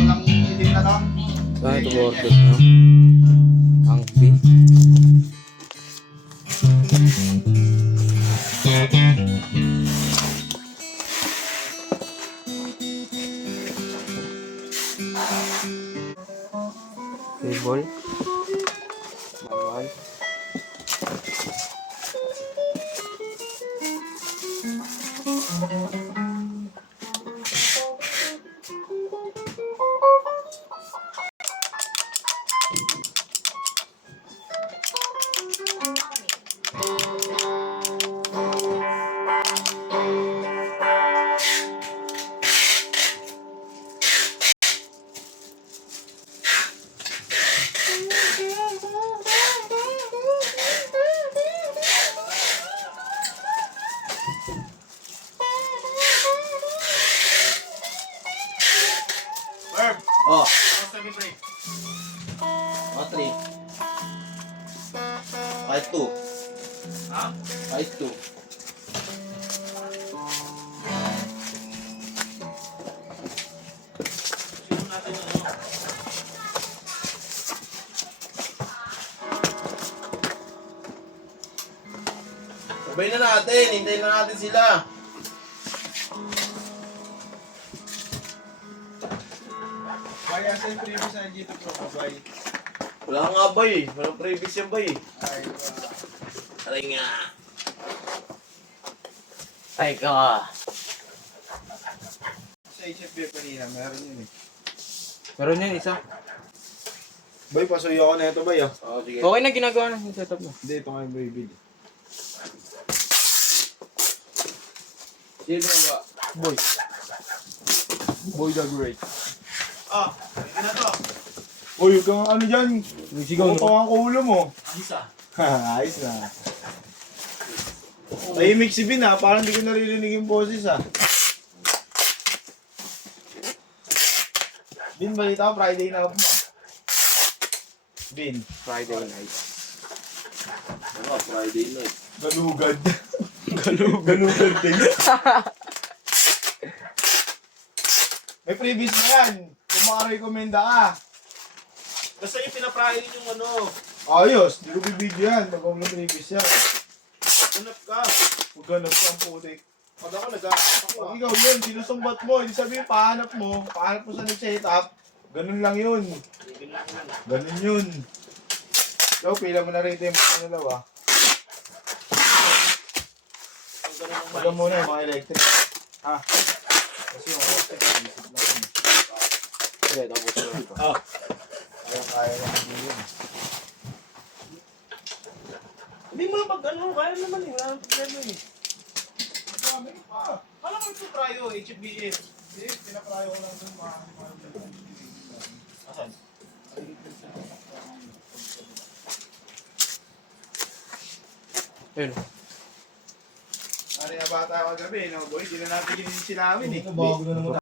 Walang itim na to. Ito order na. Ang B. Cable. Manual. Verb. Oh, Sabi break. mga 3. Kahit 2. Ha? Kahit 2. Sino natin yung ano? Sabay na natin. Hintayin na natin sila. Kaya sa yung previous na dito pro, babay. Wala nga bay eh. Walang previous yan bay. Ay, Aray nga. Ay ka. sa HFB kanina, meron yun eh. Meron yan isa. Bay, pasuyo ako na ito, bay ah. Oo, sige. Okay na ginagawa na yung setup mo. Hindi, ito nga yung baby. Sino ba? Boy. Boy the Great. Ah, hindi na to. Uy, huwag kang ano dyan. Sigaw Puto ang ulo mo. Isa. Ayos na. Tahimik si Bin ha, parang hindi ko naririnig yung boses ha. Bin, balita ko Friday na off mo. Bin. Friday night. Oo, Friday night. Galugad. Galugad din. May previous na yan. Kung makarekomenda ka. Basta yung pinaprahin yung ano. Ayos, di ko bibidyo yan. Pag may previous yan. Hanap ka. Huwag ganap ka ang putik. Pag ako nag-aasap ako. Pag ikaw yun, sinusumbat mo. Hindi sabihin, pahanap mo sa nag-setup. Ganun lang yun. Ganun yun. So, pila mo na rito yung ano daw ah. Pagka muna yung mga electric. Ha? Kasi yung electric, isip lang yun. Sige, tapos na ito. Ah. Kaya lang hindi yun. Hindi mo lang pag ano, kaya naman eh. Wala nang problema eh. Dami pa. Alam mo ito tryo, HBS. Hindi, pinaprayo ko lang dun mga Asan? Ayun. Ari na bata ako gabi, no boy? Hindi na natin ginisin namin eh. Bago na naman